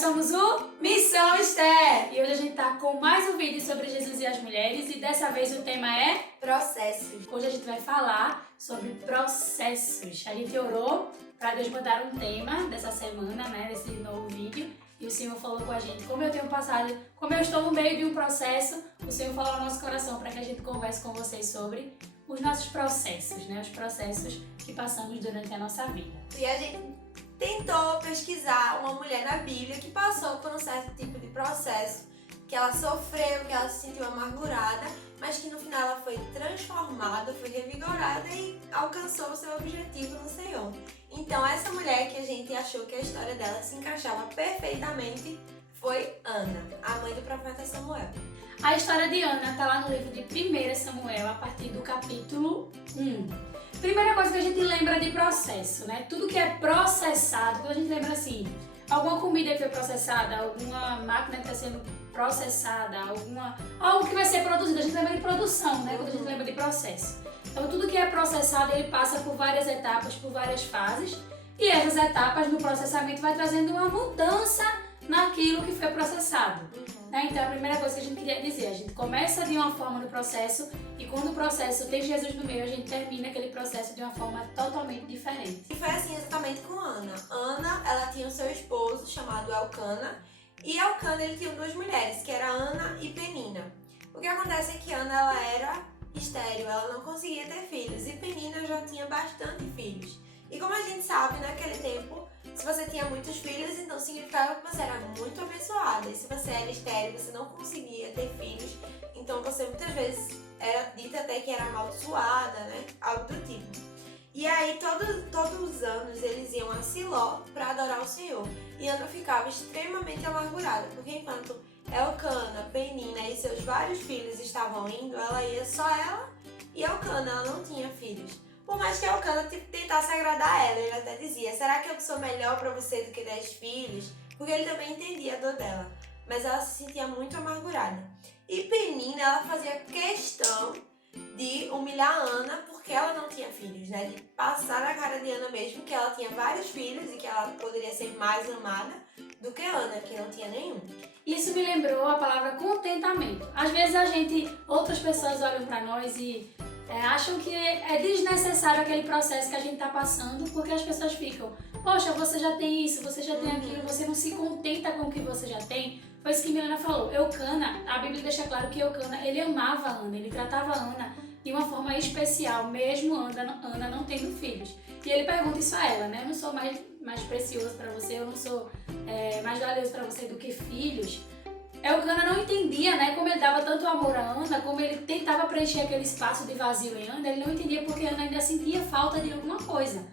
somos o Missão Esther! E hoje a gente tá com mais um vídeo sobre Jesus e as mulheres e dessa vez o tema é processos. Hoje a gente vai falar sobre processos. A gente orou para Deus botar um tema dessa semana, né, desse novo vídeo, e o Senhor falou com a gente como eu tenho passado, como eu estou no meio de um processo, o Senhor falou no nosso coração para que a gente converse com vocês sobre os nossos processos, né, os processos que passamos durante a nossa vida. E a gente tentou pesquisar uma mulher na Bíblia que passou por um certo tipo de processo, que ela sofreu, que ela se sentiu amargurada, mas que no final ela foi transformada, foi revigorada e alcançou o seu objetivo no Senhor. Então essa mulher que a gente achou que a história dela se encaixava perfeitamente foi Ana, a mãe do profeta Samuel. A história de Ana está lá no livro de 1 Samuel, a partir do capítulo 1. Primeira coisa que a gente lembra de processo, né? Tudo que é processado, quando a gente lembra assim, alguma comida que foi processada, alguma máquina que está sendo processada, algo que vai ser produzido, a gente lembra de produção, né? Quando a gente lembra de processo. Então tudo que é processado, ele passa por várias etapas, por várias fases, e essas etapas no processamento vai trazendo uma mudança naquilo que foi processado. Né? Então a primeira coisa que a gente queria dizer, a gente começa de uma forma no processo e quando o processo tem Jesus no meio, a gente termina aquele processo de uma forma totalmente diferente. E foi assim exatamente com Ana. Ana, ela tinha o seu esposo chamado Elcana, e Elcana ele tinha duas mulheres, que era Ana e Penina. O que acontece é que Ana ela era estéril, ela não conseguia ter filhos, e Penina já tinha bastante filhos. E como a gente sabe, naquele tempo, se você tinha muitos filhos, então significava que você era muito abençoada. E se você era estéril, você não conseguia ter filhos, então você muitas vezes era dita até que era amaldiçoada, né? Algo do tipo. E aí, todos os anos, eles iam a Siló para adorar o Senhor. E Ana ficava extremamente amargurada, porque enquanto Elcana, Penina e seus vários filhos estavam indo, ela ia só ela e Elcana, ela não tinha filhos. Por mais que Elcana tentasse agradar ela, ele até dizia, será que eu sou melhor para você do que 10 filhos? Porque ele também entendia a dor dela, mas ela se sentia muito amargurada. E Penina, ela fazia questão de humilhar Ana porque ela não tinha filhos, né? De passar na cara de Ana mesmo que ela tinha vários filhos e que ela poderia ser mais amada do que Ana, que não tinha nenhum. Isso me lembrou a palavra contentamento. Às vezes outras pessoas olham para nós e acham que é desnecessário aquele processo que a gente está passando, porque as pessoas ficam, poxa, você já tem isso, você já tem aquilo, você não se contenta com o que você já tem. Foi isso que Milena falou. Eucana, a Bíblia deixa claro que Eucana, ele amava Ana, ele tratava Ana de uma forma especial, mesmo Ana não tendo filhos. E ele pergunta isso a ela, né? Eu não sou mais precioso para você, eu não sou mais valioso para você do que filhos. Eucana não entendia, né, como ele dava tanto amor a Ana, como ele tentava preencher aquele espaço de vazio em Ana, ele não entendia porque Ana ainda sentia falta de alguma coisa.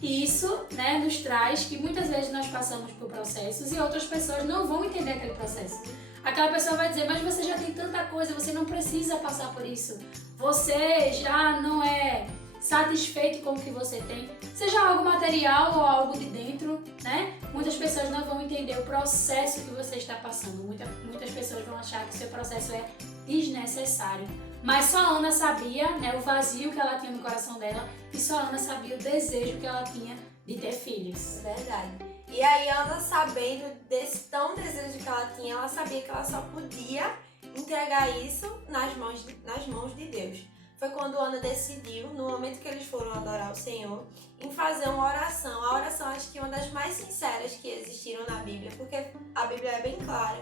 E isso, né, nos traz que muitas vezes nós passamos por processos e outras pessoas não vão entender aquele processo. Aquela pessoa vai dizer, mas você já tem tanta coisa, você não precisa passar por isso. Você já não é satisfeito com o que você tem, seja algo material ou algo de dentro, né? Muitas pessoas não vão entender o processo que você está passando. Muitas pessoas vão achar que o seu processo é desnecessário. Mas só a Ana sabia, né, o vazio que ela tinha no coração dela e só a Ana sabia o desejo que ela tinha de ter filhos. Verdade. E aí Ana, sabendo desse tão desejo que ela tinha, ela sabia que ela só podia entregar isso nas mãos de Deus. Foi quando Ana decidiu, no momento que eles foram adorar o Senhor, em fazer uma oração. A oração acho que é uma das mais sinceras que existiram na Bíblia, porque a Bíblia é bem clara,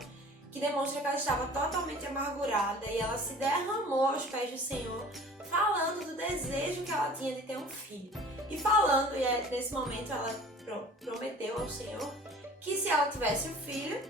que demonstra que ela estava totalmente amargurada e ela se derramou aos pés do Senhor, falando do desejo que ela tinha de ter um filho. E falando, e nesse momento ela prometeu ao Senhor que se ela tivesse um filho,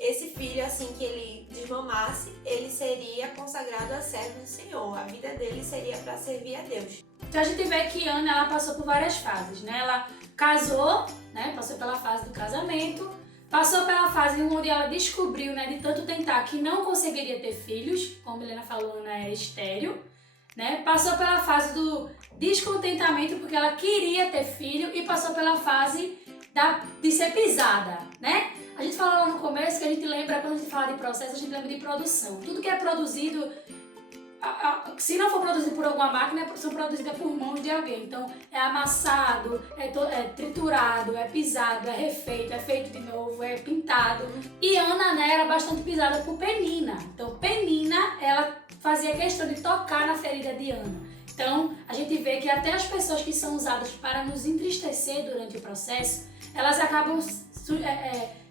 esse filho, assim que ele desmamasse, ele seria consagrado a servo do Senhor. A vida dele seria para servir a Deus. Então a gente vê que Ana, ela passou por várias fases, né? Ela casou, né? Passou pela fase do casamento, passou pela fase onde ela descobriu, né, de tanto tentar, que não conseguiria ter filhos, como a Helena falou, Ana era estéril, né? Passou pela fase do descontentamento porque ela queria ter filho e passou pela fase de ser pisada, né? A gente falou lá no começo que a gente lembra, quando a gente fala de processo, a gente lembra de produção. Tudo que é produzido, se não for produzido por alguma máquina, são produzidas por mãos de alguém. Então, é amassado, é triturado, é pisado, é refeito, é feito de novo, é pintado. E Ana, né, era bastante pisada por Penina. Então, Penina, ela fazia questão de tocar na ferida de Ana. Então, a gente vê que até as pessoas que são usadas para nos entristecer durante o processo, elas acabam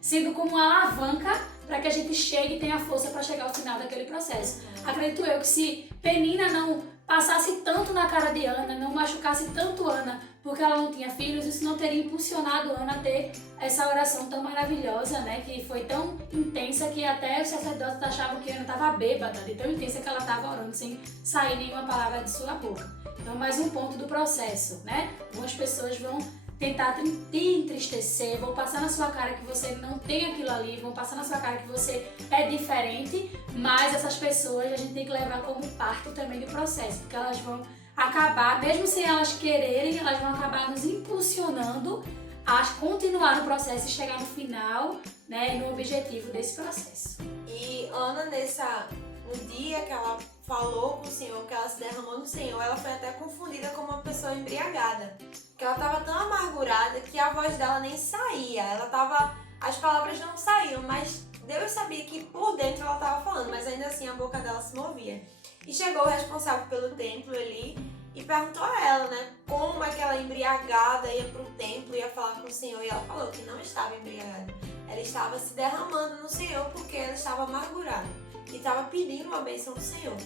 sendo como uma alavanca para que a gente chegue e tenha força para chegar ao final daquele processo. Acredito eu que se Penina não passasse tanto na cara de Ana, não machucasse tanto Ana, porque ela não tinha filhos, isso não teria impulsionado Ana a ter essa oração tão maravilhosa, né? Que foi tão intensa que até os sacerdotes achavam que Ana estava bêbada, de tão intensa que ela estava orando sem sair nenhuma palavra de sua boca. Então, mais um ponto do processo, né? Algumas pessoas vão tentar te entristecer, vão passar na sua cara que você não tem aquilo ali, vão passar na sua cara que você é diferente, mas essas pessoas a gente tem que levar como parte também do processo, porque elas vão acabar, mesmo sem elas quererem, elas vão acabar nos impulsionando a continuar no processo e chegar no final, né, no objetivo desse processo. E Ana, no dia que ela falou com o Senhor, que ela se derramou no Senhor, ela foi até confundida com uma pessoa embriagada. Porque ela estava tão amargurada que a voz dela nem saía. As palavras não saíam, mas Deus sabia que por dentro ela estava falando, mas ainda assim a boca dela se movia. E chegou o responsável pelo templo ali e perguntou a ela, né, como aquela embriagada ia pro templo e ia falar com o Senhor. E ela falou que não estava embriagada. Ela estava se derramando no Senhor porque ela estava amargurada e estava pedindo uma bênção do Senhor.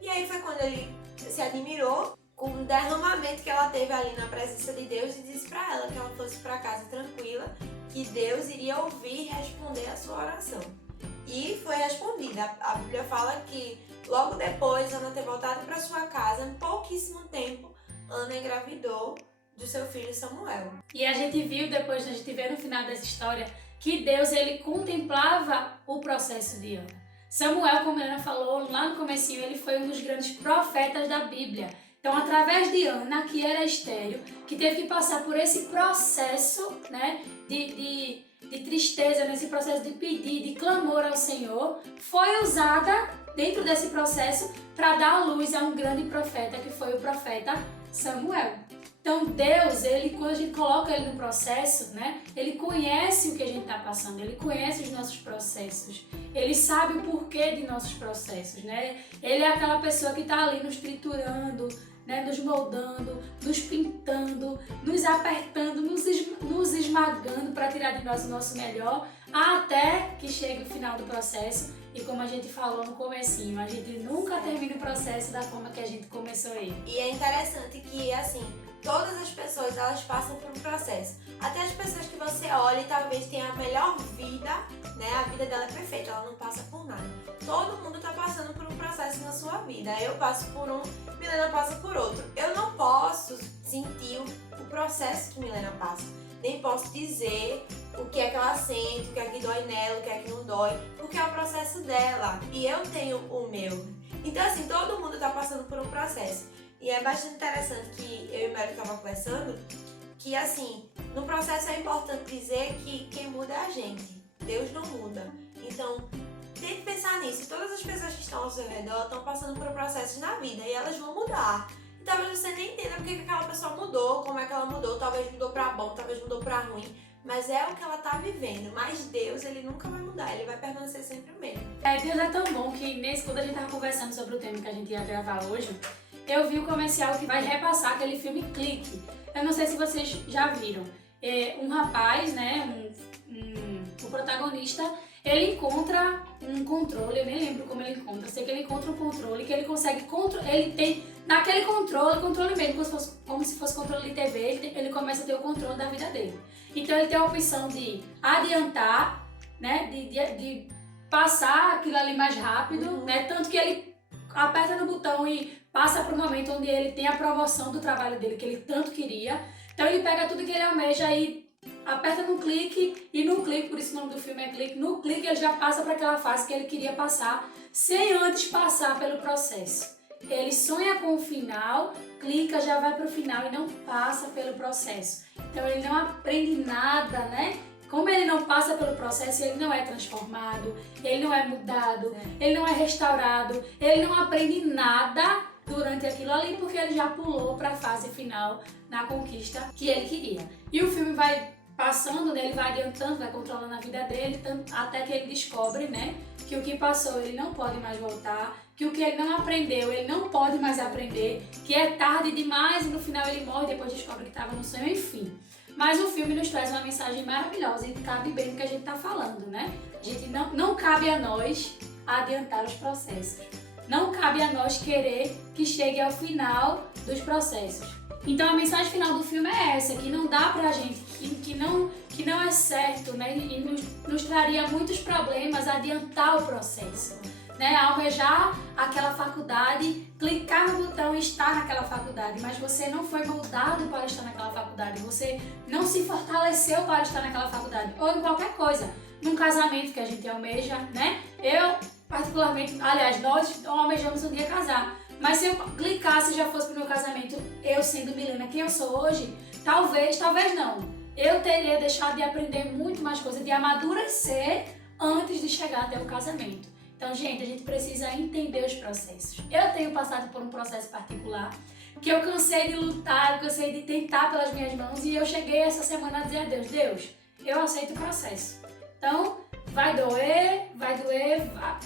E aí foi quando ele se admirou com o derramamento que ela teve ali na presença de Deus e disse para ela que ela fosse para casa tranquila, que Deus iria ouvir e responder a sua oração. E foi respondida. A Bíblia fala que logo depois Ana ter voltado para sua casa, em pouquíssimo tempo, Ana engravidou do seu filho Samuel. E a gente viu, depois a gente vê no final dessa história, que Deus ele contemplava o processo de Ana. Samuel, como a Ana falou lá no comecinho, ele foi um dos grandes profetas da Bíblia. Então, através de Ana, que era estéril, que teve que passar por esse processo, né, de tristeza, nesse processo de pedir, de clamor ao Senhor, foi usada dentro desse processo para dar à luz a um grande profeta, que foi o profeta Samuel. Então, Deus, quando a gente coloca ele no processo, né, ele conhece o que a gente está passando, ele conhece os nossos processos, ele sabe o porquê de nossos processos, né? Ele é aquela pessoa que está ali nos triturando, né, nos moldando, nos pintando, nos apertando, nos esmagando para tirar de nós o nosso melhor, até que chegue o final do processo. E como a gente falou no comecinho, a gente nunca termina o processo da forma que a gente começou ele. E é interessante que, assim, todas as pessoas, elas passam por um processo. Até as pessoas que você olha e talvez tenha a melhor vida, né? A vida dela é perfeita, ela não passa por nada. Todo mundo tá passando por um processo na sua vida. Eu passo por um, Milena passa por outro. Eu não posso sentir o processo que Milena passa. Nem posso dizer o que é que ela sente, o que é que dói nela, o que é que não dói, porque é o processo dela e eu tenho o meu. Então, assim, todo mundo tá passando por um processo. E é bastante interessante que eu e o Mário estavam conversando, que, assim, no processo é importante dizer que quem muda é a gente, Deus não muda. Então, tente pensar nisso. Todas as pessoas que estão ao seu redor estão passando por processos na vida e elas vão mudar. E talvez você nem entenda porque que aquela pessoa mudou, como é que ela mudou, talvez mudou pra bom, talvez mudou pra ruim, mas é o que ela tá vivendo. Mas Deus, ele nunca vai mudar, ele vai permanecer sempre o mesmo. Deus é tão bom que quando a gente tava conversando sobre o tema que a gente ia gravar hoje, eu vi o comercial que vai repassar aquele filme Clique. Eu não sei se vocês já viram. Um rapaz, né, o protagonista, ele encontra um controle, eu nem lembro como ele encontra, eu sei que ele encontra um controle que ele consegue ele tem naquele controle mesmo, como se fosse controle de TV, ele começa a ter o controle da vida dele. Então ele tem a opção de adiantar, né, de passar aquilo ali mais rápido, né, tanto que ele aperta no botão e passa para o momento onde ele tem a promoção do trabalho dele, que ele tanto queria. Então ele pega tudo que ele almeja e aperta no clique, e no clique, por isso o nome do filme é Clique, no clique ele já passa para aquela fase que ele queria passar, sem antes passar pelo processo. Ele sonha com o final, clica, já vai para o final e não passa pelo processo. Então ele não aprende nada, né, como ele não passa pelo processo, ele não é transformado, ele não é mudado, ele não é restaurado, ele não aprende nada durante aquilo ali, porque ele já pulou para a fase final na conquista que ele queria. E o filme vai passando, né, ele vai adiantando, vai controlando a vida dele, até que ele descobre, né, que o que passou ele não pode mais voltar, que o que ele não aprendeu ele não pode mais aprender, que é tarde demais e no final ele morre, depois descobre que estava no sonho, enfim. Mas o filme nos traz uma mensagem maravilhosa e cabe bem no que a gente está falando, né? A gente não cabe a nós adiantar os processos. Não cabe a nós querer que chegue ao final dos processos. Então a mensagem final do filme é essa, que não dá pra gente, que não é certo, né? E nos traria muitos problemas adiantar o processo. Né, almejar aquela faculdade, clicar no botão e estar naquela faculdade, mas você não foi moldado para estar naquela faculdade, você não se fortaleceu para estar naquela faculdade, ou em qualquer coisa, num casamento que a gente almeja, né? Eu, particularmente, aliás, nós almejamos um dia casar, mas se eu clicasse e já fosse pro meu casamento, eu sendo Milena, quem eu sou hoje, talvez não, eu teria deixado de aprender muito mais coisas, de amadurecer antes de chegar até o casamento. Então, gente, a gente precisa entender os processos. Eu tenho passado por um processo particular que eu cansei de lutar, eu cansei de tentar pelas minhas mãos e eu cheguei essa semana a dizer a Deus, Deus, eu aceito o processo. Então, vai doer,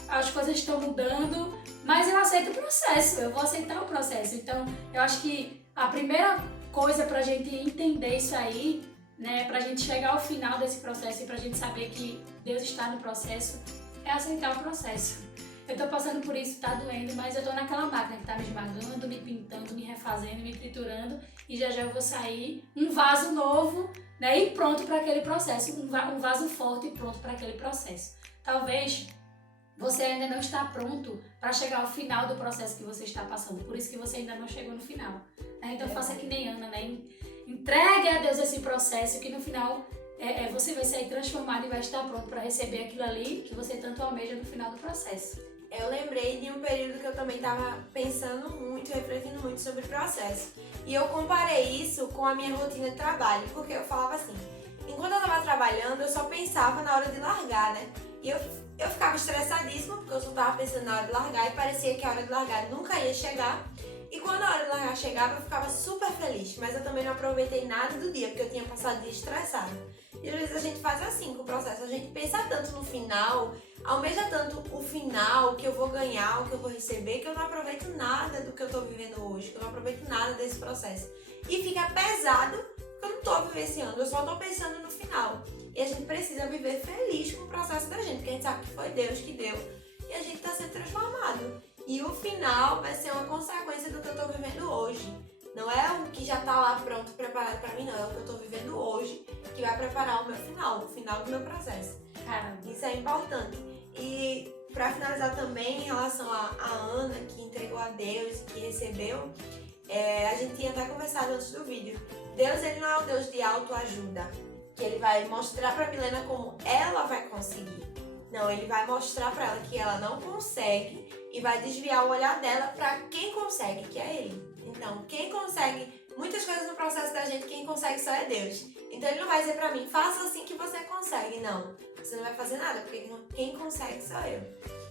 as coisas estão mudando, mas eu aceito o processo, eu vou aceitar o processo. Então, eu acho que a primeira coisa pra gente entender isso aí, né, pra gente chegar ao final desse processo e pra gente saber que Deus está no processo, é aceitar o processo. Eu tô passando por isso, tá doendo, mas eu tô naquela máquina que tá me esmagando, me pintando, me refazendo, me triturando e já eu vou sair um vaso novo, né, e pronto para aquele processo, um vaso forte e pronto para aquele processo. Talvez você ainda não está pronto para chegar ao final do processo que você está passando, por isso que você ainda não chegou no final. Né? Então faça que nem Ana, né? Entregue a Deus esse processo que no final você vai sair transformado e vai estar pronto para receber aquilo ali que você tanto almeja no final do processo. Eu lembrei de um período que eu também estava pensando muito, refletindo muito sobre o processo. E eu comparei isso com a minha rotina de trabalho, porque eu falava assim, enquanto eu estava trabalhando, eu só pensava na hora de largar, né? E eu ficava estressadíssima, porque eu só estava pensando na hora de largar e parecia que a hora de largar nunca ia chegar. E quando a hora de largar chegava, eu ficava super feliz, mas eu também não aproveitei nada do dia, porque eu tinha passado o dia estressada. E às vezes a gente faz assim com o processo, a gente pensa tanto no final, almeja tanto o final, o que eu vou ganhar, o que eu vou receber, que eu não aproveito nada do que eu tô vivendo hoje, que eu não aproveito nada desse processo. E fica pesado, porque eu não tô vivenciando, eu só tô pensando no final. E a gente precisa viver feliz com o processo da gente, porque a gente sabe que foi Deus que deu e a gente tá sendo transformado. E o final vai ser uma consequência do que eu tô vivendo hoje. Não é o que já tá lá pronto, preparado pra mim, não. É o que eu tô vivendo hoje que vai preparar o meu final, o final do meu processo. Isso é importante. E pra finalizar também, em relação a Ana, que entregou a Deus e que recebeu, a gente tinha até conversado antes do vídeo. Deus, ele não é o Deus de autoajuda, que ele vai mostrar pra Milena como ela vai conseguir. Não, ele vai mostrar pra ela que ela não consegue e vai desviar o olhar dela pra quem consegue, que é ele. Então, quem consegue muitas coisas no processo da gente, quem consegue só é Deus. Então ele não vai dizer pra mim, faça assim que você consegue. Não, você não vai fazer nada, porque quem consegue sou eu.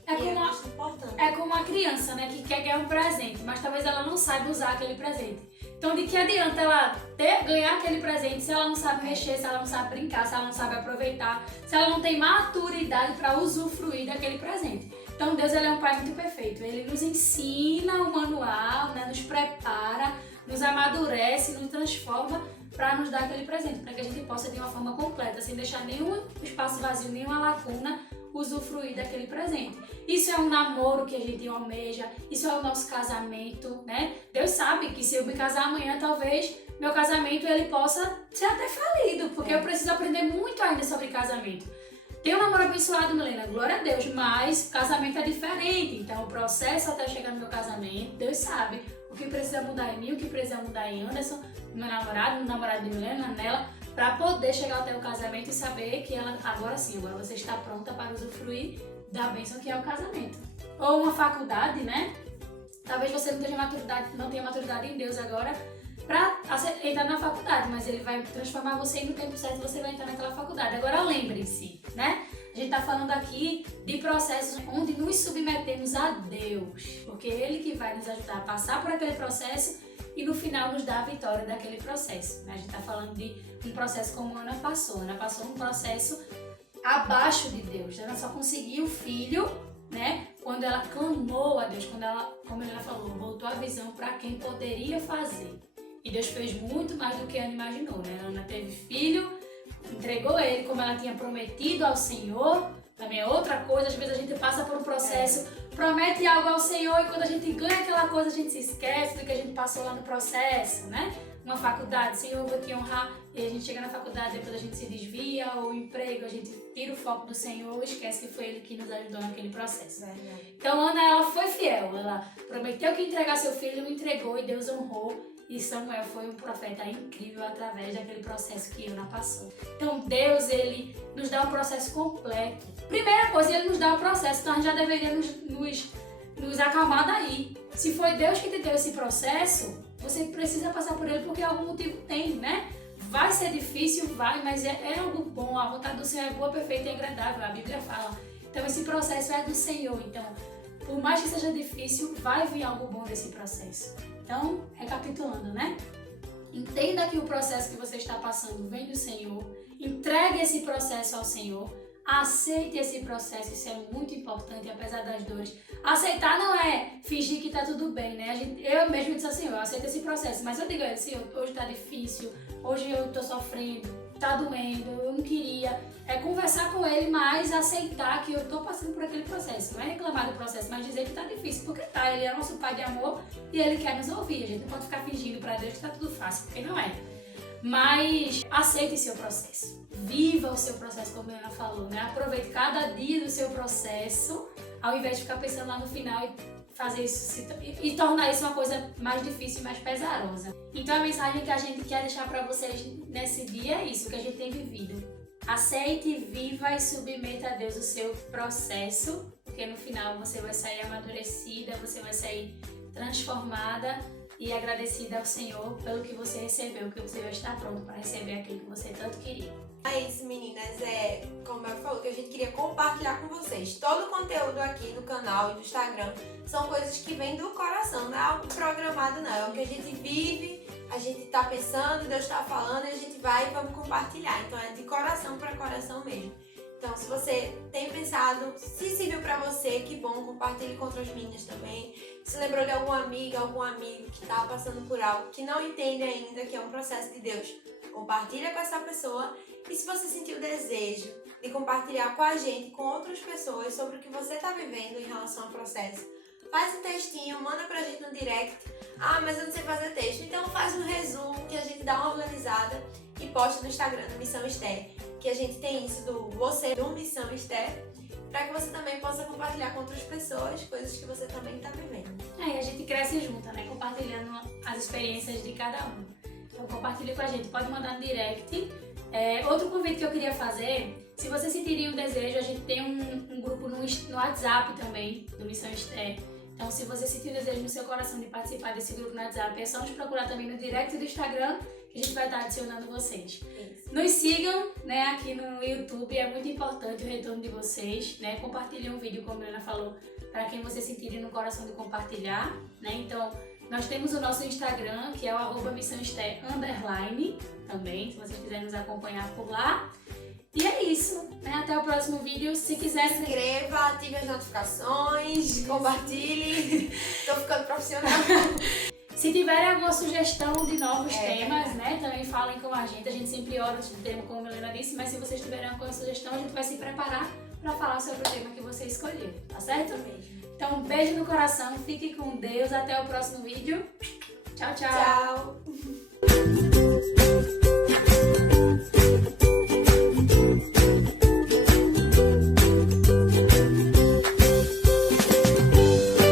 É como uma criança, né, que quer ganhar um presente, mas talvez ela não saiba usar aquele presente. Então de que adianta ela ganhar aquele presente se ela não sabe mexer, se ela não sabe brincar, se ela não sabe aproveitar, se ela não tem maturidade para usufruir daquele presente. Então Deus, ele é um Pai muito perfeito, ele nos ensina o manual, né, nos prepara, nos amadurece, nos transforma para nos dar aquele presente, para que a gente possa de uma forma completa, sem deixar nenhum espaço vazio, nenhuma lacuna, usufruir daquele presente. Isso é um namoro que a gente almeja, isso é o nosso casamento, né? Deus sabe que se eu me casar amanhã, talvez meu casamento ele possa ser até falido, porque eu preciso aprender muito ainda sobre casamento. Tem um namoro abençoado, Milena, glória a Deus, mas casamento é diferente. Então, o processo até chegar no meu casamento, Deus sabe o que precisa mudar em mim, o que precisa mudar em Anderson, meu namorado, no namorado de Milena, nela, para poder chegar até o casamento e saber que ela, agora sim, agora você está pronta para usufruir da bênção que é o casamento. Ou uma faculdade, né? Talvez você não tenha maturidade em Deus agora, para entrar na faculdade, mas ele vai transformar você e no tempo certo você vai entrar naquela faculdade. Agora lembrem-se, né? A gente está falando aqui de processos onde nos submetemos a Deus, porque é Ele que vai nos ajudar a passar por aquele processo e no final nos dar a vitória daquele processo. A gente está falando de um processo como a Ana passou. Ana passou um processo abaixo de Deus. Ela só conseguiu o filho, né? Quando ela clamou a Deus, quando ela, como ela falou, voltou a visão para quem poderia fazer. E Deus fez muito mais do que Ana imaginou, né? Ana teve filho, entregou ele como ela tinha prometido ao Senhor. Também é outra coisa, às vezes a gente passa por um processo, promete algo ao Senhor e quando a gente ganha aquela coisa a gente se esquece do que a gente passou lá no processo, né? Uma faculdade, Senhor, eu vou te honrar, e a gente chega na faculdade, depois a gente se desvia, ou o emprego, a gente tira o foco do Senhor, esquece que foi Ele que nos ajudou naquele processo. Então Ana, ela foi fiel, ela prometeu que ia entregar seu filho, entregou e Deus honrou. E Samuel foi um profeta incrível através daquele processo que Ana passou. Então Deus, Ele nos dá um processo completo. Primeira coisa, Ele nos dá o processo, então a gente já deveria nos acalmar daí. Se foi Deus que te deu esse processo, você precisa passar por ele porque algum motivo tem, né? Vai ser difícil, vai, mas é algo bom. A vontade do Senhor é boa, perfeita e agradável, a Bíblia fala. Então esse processo é do Senhor, então por mais que seja difícil, vai vir algo bom desse processo. Então, recapitulando, né? Entenda que o processo que você está passando vem do Senhor. Entregue esse processo ao Senhor. Aceite esse processo, isso é muito importante, apesar das dores. Aceitar não é fingir que tá tudo bem, né? Eu mesmo disse assim, eu aceito esse processo, mas eu digo assim, hoje tá difícil, hoje eu tô sofrendo, tá doendo, eu não queria. É conversar com ele, mas aceitar que eu tô passando por aquele processo. Não é reclamar do processo, mas dizer que tá difícil, porque tá, ele é nosso Pai de amor e ele quer nos ouvir. A gente não pode ficar fingindo pra Deus que tá tudo fácil, porque não é. Mas aceite seu processo. Viva o seu processo, como a Ana falou, né? Aproveite cada dia do seu processo, ao invés de ficar pensando lá no final e fazer isso e tornar isso uma coisa mais difícil e mais pesarosa. Então a mensagem que a gente quer deixar para vocês nesse dia é isso, que a gente tem vivido. Aceite, viva e submeta a Deus o seu processo, porque no final você vai sair amadurecida, você vai sair transformada e agradecida ao Senhor pelo que você recebeu, que você vai estar pronto para receber aquilo que você tanto queria. É isso, meninas, como eu falou, que a gente queria compartilhar com vocês. Todo o conteúdo aqui do canal e do Instagram são coisas que vêm do coração, não é algo programado não, é o que a gente vive, a gente tá pensando, Deus tá falando e a gente vai e vamos compartilhar. Então é de coração para coração mesmo. Então se você tem pensado, se serviu pra você, que bom, compartilhe com outras meninas também. Se lembrou de alguma amiga, algum amigo que tá passando por algo que não entende ainda que é um processo de Deus, compartilha com essa pessoa. E se você sentiu o desejo de compartilhar com a gente, com outras pessoas, sobre o que você está vivendo em relação ao processo, faz um textinho, manda pra gente no direct. Ah, mas eu não sei fazer texto. Então faz um resumo que a gente dá uma organizada e posta no Instagram do Missão Esther, que a gente tem isso do você do Missão Esther, para que você também possa compartilhar com outras pessoas coisas que você também está vivendo. E a gente cresce junto, né? Compartilhando as experiências de cada um. Então compartilha com a gente, pode mandar no direct. Outro convite que eu queria fazer, se você sentirem um desejo, a gente tem um grupo no WhatsApp também, do Missão Esther. Então, se você sentir um desejo no seu coração de participar desse grupo no WhatsApp, é só nos procurar também no direct do Instagram, que a gente vai estar adicionando vocês. Isso. Nos sigam, né, aqui no YouTube, é muito importante o retorno de vocês, né? Compartilhem um vídeo, como a Ana falou, para quem você sentir no coração de compartilhar, né? Então, nós temos o nosso Instagram, que é o @missãoester_ também, se vocês quiserem nos acompanhar por lá. E é isso, né? Até o próximo vídeo. Se quiser, se inscreva, ative as notificações, compartilhe. Tô ficando profissional. Se tiverem alguma sugestão de novos temas, né? Também falem com a gente. A gente sempre ora o tema, como a Helena disse, mas se vocês tiverem alguma sugestão, a gente vai se preparar para falar sobre o tema que você escolheu, tá certo? Mesmo. Então, um beijo no coração, fique com Deus, até o próximo vídeo. Tchau, tchau! Tchau!